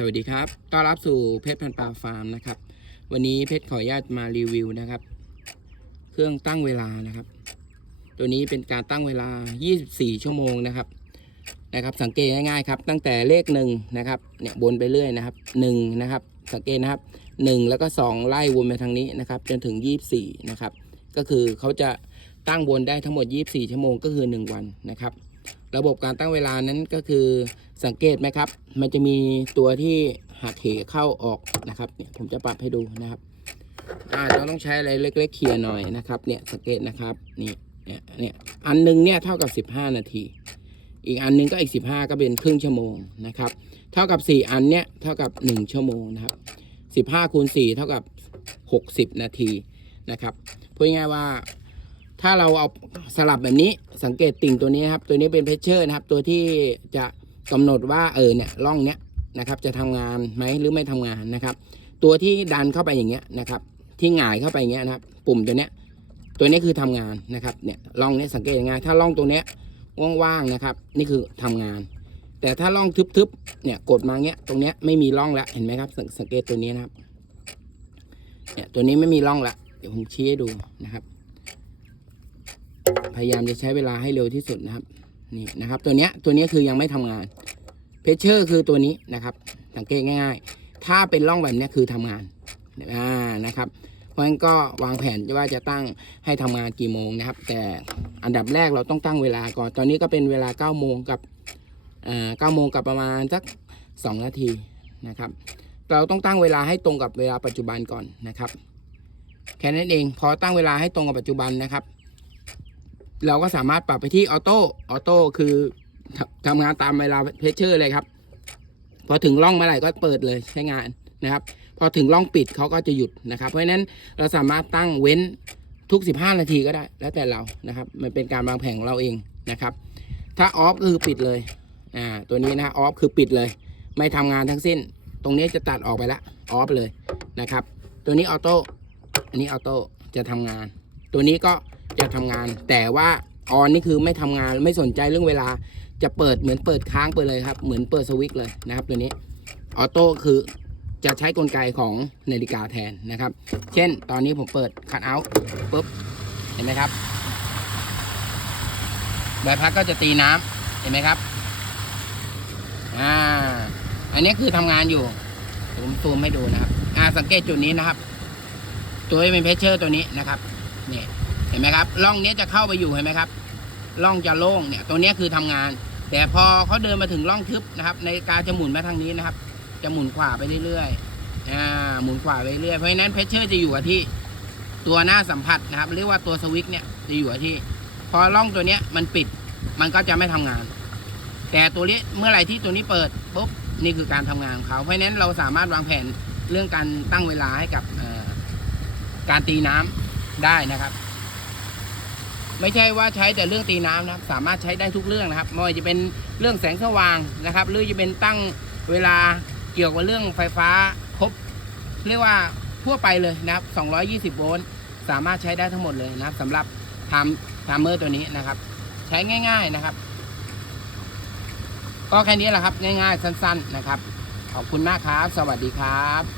สวัสดีครับ ต้อนรับสู่เพชรพันปลาฟาร์มนะครับ วันนี้เพชรขออนุญาตมารีวิวนะครับ เครื่องตั้งเวลานะครับ ตัวนี้เป็นการตั้งเวลา 24 ชั่วโมงนะครับ นะครับ สังเกตง่ายๆครับ ตั้งแต่เลขหนึ่งนะครับ เนี่ยวนไปเรื่อยนะครับหนึ่งนะครับ สังเกตนะครับหนึ่งแล้วก็สองไล่วนไปทางนี้นะครับ จนถึง 24 นะครับ ก็คือเขาจะตั้งวนได้ทั้งหมด 24 ชั่วโมงก็คือ 1 วันนะครับ ระบบการตั้งเวลานั้นก็คือสังเกตไหมครับ มันจะมีตัวที่หักเหเข้าออกนะครับเนี่ยผมจะปรับให้ดูนะครับอาเราต้องใช้อะไรเล็กๆเคลียร์หน่อยนะครับเนี่ยสังเกตนะครับนี่เนี่ยเนี่ยอันหนึงเนี่ยเท่ากับ 15 นาที อีกอันหนึงก็อีก 15 ก็เป็นครึ่งชั่วโมงนะครับเท่ากับ 4 อันเนี่ยเท่ากับ 1 ชั่วโมงนะครับ15คูณ4เท่ากับ 60 นาทีนะครับพูดง่ายว่า ถ้าเราเอาสลับแบบนี้สังเกตติ่งตัวนี้นครับ ตัวนี้เป็นเพชเชอร์นะครับ ตัวที่จะกำหนดว่าเออเนี่ยร่องเนี้ยนะครับจะทำงานไหมหรือไม่ทำงานนะครับ ตัวที่ดันเข้าไปอย่างเงี้ยนะครับ ที่หงายเข้าไปอย่างเงี้ยนะครับ ปุ่มตัวเนี้ยตัวนี้คือทำงานนะครับเนี่ยร่องเนี้ยสังเกตง่ายถ้าร่องตรงเนี้ยว่างๆนะครับ นี่คือทำงาน แต่ถ้าร่องทึบๆเนี่ยกดมาเงี้ยตรงเนี้ยไม่มีร่องแล้วเห็นไหมครับสงสังเกตตัวนี้นะครับเนี่ยตัวนี้ไม่มีร่องละเดี๋ยวผมชี้ให้ดูนะครับ พยายามจะใช้เวลาให้เร็วที่สุดนะครับ นี่นะครับ ตัวเนี้ยตัวเนี้ยคือยังไม่ทำงานเพชเชอร์คือตัวนี้นะครับ สังเกตง่าย ๆ ถ้าเป็นร่องแบบนี้คือทำงานอ่านะครับ เพราะฉะนั้นก็วางแผนว่าจะตั้งให้ทำงานกี่โมงนะครับ แต่อันดับแรกเราต้องตั้งเวลาก่อน ตอนนี้ก็เป็นเวลา9โมงกับเอ่อ9โมงกับประมาณสัก 2 นาทีนะครับ เราต้องตั้งเวลาให้ตรงกับเวลาปัจจุบันก่อนนะครับ แค่นั้นเอง พอตั้งเวลาให้ตรงกับปัจจุบันนะครับ เราก็สามารถปรับไปที่ออโต้ออโต้คือทำงานตามเวลาเพชเชอร์เลยครับ พอถึงร่องเมื่อไหร่ก็เปิดเลยใช้งานนะครับ พอถึงร่องปิดเขาก็จะหยุดนะครับ เพราะฉะนั้นเราสามารถตั้งเว้นทุก 15 นาทีก็ได้ แล้วแต่เรานะครับ มันเป็นการวางแผนของเราเองนะครับ ถ้าออฟคือปิดเลยอ่าตัวนี้นะออฟคือปิดเลย ไม่ทำงานทั้งสิ้น ตรงนี้จะตัดออกไปละออฟเลยนะครับ ตัวนี้ออโต้อันนี้ออโต้จะทำงาน ตัวนี้ก็ จะทำงาน แต่ว่าออนนี่คือไม่ทำงานไม่สนใจเรื่องเวลาจะเปิดเหมือนเปิดค้างไปเลยครับ เหมือนเปิดสวิตช์เลยนะครับ ตัวนี้ออโต้คือจะใช้กลไกของนาฬิกาแทนนะครับ เช่น ตอนนี้ผมเปิดคัทเอาท์ปุ๊บเห็นไหมครับใบพัดก็จะตีน้ำเห็นไหมครับอ่าอันนี้คือทำงานอยู่ผมซูมให้ดูนะครับ อ่าสังเกตจุดนี้นะครับ ตัวมีเป็นเพชเชอร์ตัวนี้นะครับเนี่ย เห็นไหมครับร่องนี้จะเข้าไปอยู่เห็นไหมครับร่องจะโล่งเนี่ย ตัวนี้คือทำงาน แต่พอเขาเดินมาถึงร่องทึบนะครับ ในการจะหมุนมาทางนี้นะครับ จะหมุนขวาไปเรื่อยๆอ่าหมุนขวาไปเรื่อยเพราะฉะนั้นเพชเชอร์จะอยู่กับที่ตัวหน้าสัมผัสนะครับเรียกว่าตัวสวิตช์เนี่ยจะอยู่กับที่ พอร่องตัวเนี้ยมันปิดมันก็จะไม่ทำงาน แต่ตัวนี้เมื่อไหร่ที่ตัวนี้เปิดปุ๊บนี่คือการทำงานของเขาเพราะฉะนั้นเราสามารถวางแผนเรื่องการตั้งเวลาให้กับการตีน้ำได้นะครับ ไม่ใช่ว่าใช้แต่เรื่องตีน้ำนะครับ สามารถใช้ได้ทุกเรื่องนะครับไม่ว่าจะเป็นเรื่องแสงสว่างนะครับ หรือจะเป็นตั้งเวลาเกี่ยวกับเรื่องไฟฟ้าครบ เรียกว่าทั่วไปเลยนะครับ 220 โวลต์สามารถใช้ได้ทั้งหมดเลยนะครับสำหรับทำทามเมอร์ตัวนี้นะครับ ใช้ง่าย ๆนะครับ ก็แค่นี้แหละครับง่ายๆสั้น ๆนะครับ ขอบคุณมากครับ สวัสดีครับ